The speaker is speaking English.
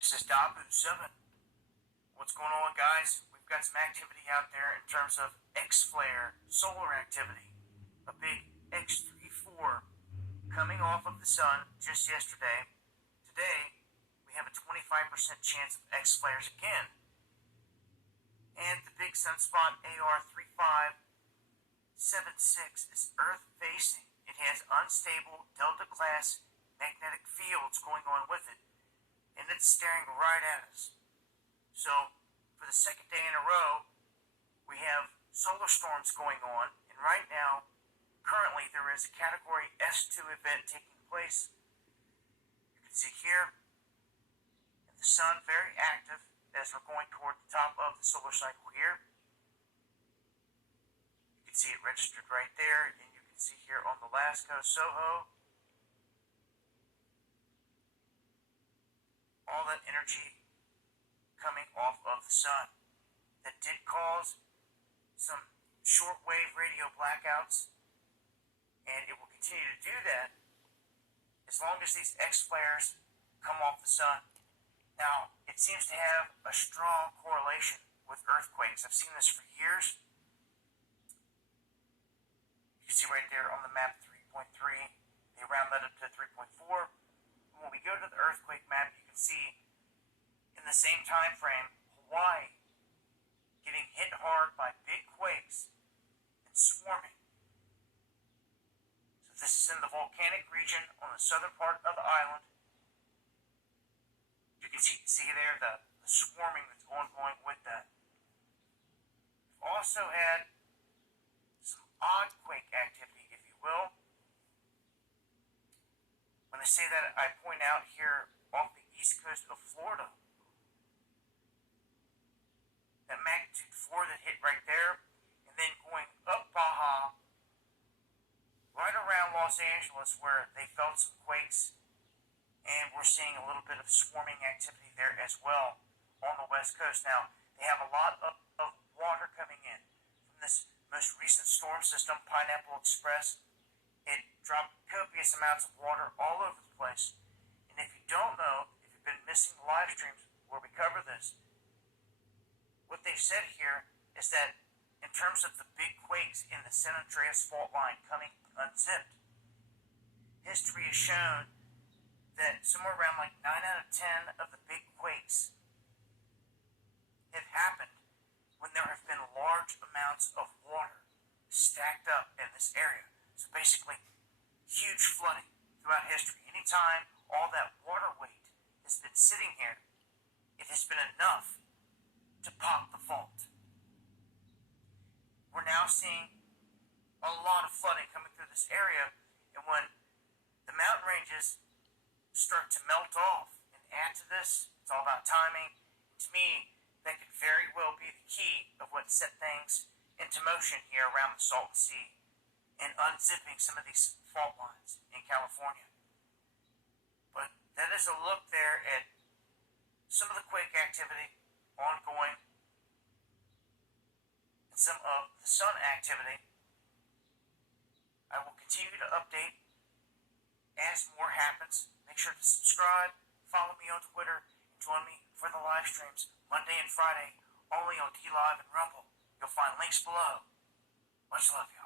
This is Dabu7. What's going on, guys? We've got some activity out there in terms of X-flare solar activity. A big X34 coming off of the sun just yesterday. Today, we have a 25% chance of X-flares again. And the big sunspot AR3576 is Earth-facing. It has unstable Delta-class magnetic fields going on with it, and it's staring right at us. So, for the second day in a row, we have solar storms going on, and right now, currently, there is a Category S2 event taking place. You can see here, and the sun very active as we're going toward the top of the solar cycle here. You can see it registered right there, and you can see here on the Lascaux SOHO, all that energy coming off of the sun. That did cause some shortwave radio blackouts, and it will continue to do that as long as these X-flares come off the sun. Now, it seems to have a strong correlation with earthquakes. I've seen this for years. You can see right there on the map 3.3, they round that up to 3.4. When we go to the earthquake map, you can see in the same time frame, Hawaii getting hit hard by big quakes and swarming. So this is in the volcanic region on the southern part of the island. You can see there the swarming that's ongoing with that. We've also had some odd quake activity, if you will. When I say that, I point out here off the east coast of Florida, that magnitude 4 that hit right there, and then going up Baja, right around Los Angeles, where they felt some quakes, and we're seeing a little bit of swarming activity there as well on the west coast. Now, they have a lot of water coming in from this most recent storm system, Pineapple Express. It dropped copious amounts of water all over the place. And if you don't know, if you've been missing the live streams where we cover this, what they've said here is that in terms of the big quakes in the San Andreas fault line coming unzipped, history has shown that somewhere around like 9 out of 10 of the big quakes have happened when there have been large amounts of water stacked up in this area. So basically, huge flooding throughout history. Anytime all that water weight has been sitting here, it has been enough to pop the fault. We're now seeing a lot of flooding coming through this area, and when the mountain ranges start to melt off and add to this, it's all about timing. To me, that could very well be the key of what set things into motion here around the Salton Sea and unzipping some of these fault lines in California. But that is a look there at some of the quake activity ongoing and some of the sun activity. I will continue to update as more happens. Make sure to subscribe, follow me on Twitter, and join me for the live streams Monday and Friday only on DLive and Rumble. You'll find links below. Much love, y'all.